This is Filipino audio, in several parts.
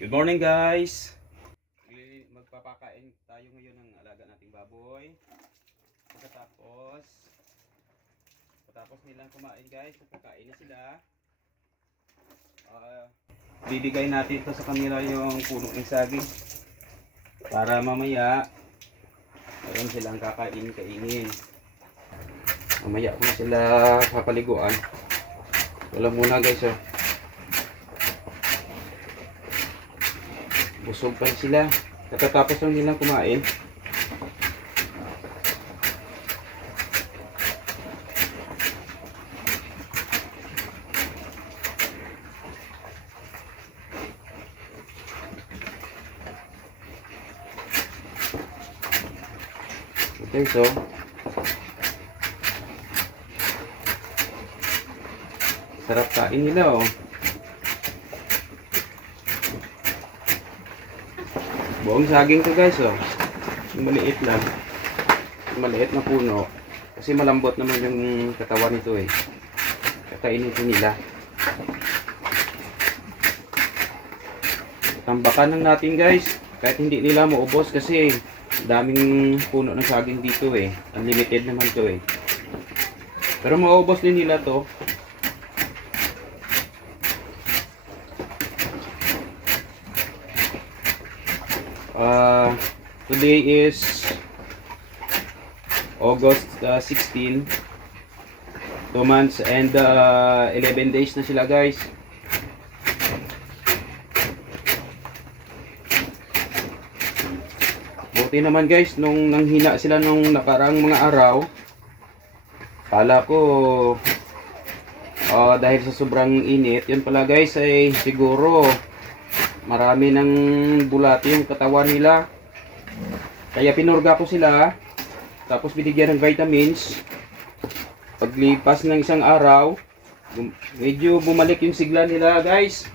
Good morning guys! Magpapakain tayo ngayon ng alaga nating baboy. Pagkatapos, pagkatapos nilang kumain guys, pagkakain na sila. Ah, bibigay natin ito sa kanila yung puno ng saging. Para mamaya, ayun silang kakain, kainin. Mamaya ko sila papaliguan. Wala muna guys oh. Busog pa sila. Katatapos lang nilang kumain. Okay, so sarap kain nila oh. Buong saging to guys oh. Maliit lang. Maliit na puno. Kasi malambot naman yung katawan nito eh. Kakainin ito nila. Tambakan lang natin guys. Kahit hindi nila maubos kasi daming puno ng saging dito eh. Unlimited naman to eh. Pero maubos din nila to. Today is August uh, 16 2 months and uh, 11 days na sila guys. Buti naman guys nung nanghina sila nung nakarang mga araw. Kala ko uh, dahil sa sobrang init yun pala guys ay siguro marami ng bulati yung katawan nila kaya pinurga ko sila. Tapos binigyan ng vitamins. Paglipas ng isang araw medyo bumalik yung sigla nila guys.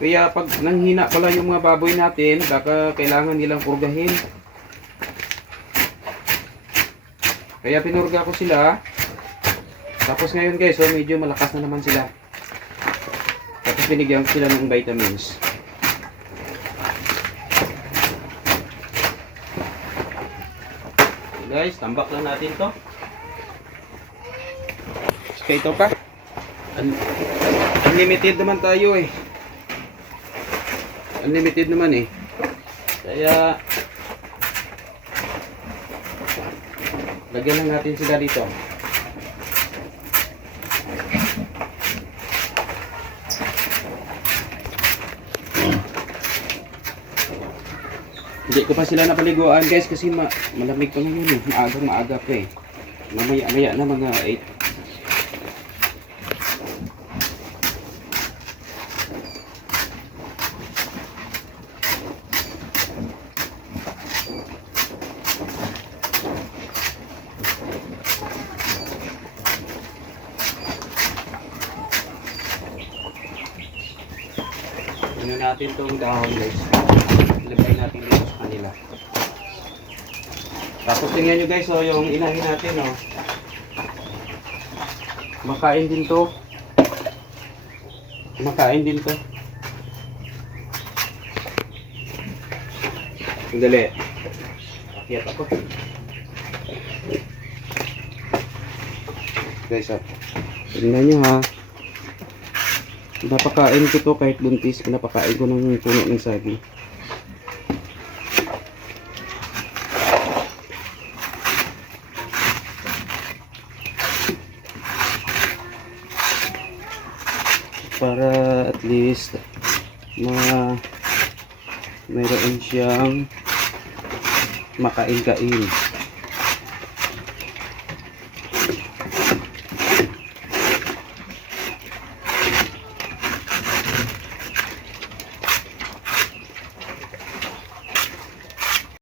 Kaya pag nanghina pala yung mga baboy natin baka kailangan nilang purgahin. Kaya pinurga ko sila. Tapos ngayon guys so medyo malakas na naman sila. Tapos binigyan ko sila ng vitamins. Guys, tambak lang natin to. Kaya ito pa. Un unlimited naman tayo eh. Unlimited naman eh. Kaya lagyan lang natin sila dito. Hindi ko pa sila napaliguan guys kasi ma malamig pa ngayon eh. Maagang maaga pa eh. Mamaya maya na mga 8. Ano natin tong dahon guys. Ilagay natin dito sa kanila. Tapos tingnan nyo guys, oh, yung inahin natin, oh. Makain din to. Makain din to. Sandali. Akyat ako. Guys, oh. Tingnan nyo ha. Napakain ko to kahit buntis. Pinapakain ko ng puno ng saging. Para at least ma mayroon siyang makain-kain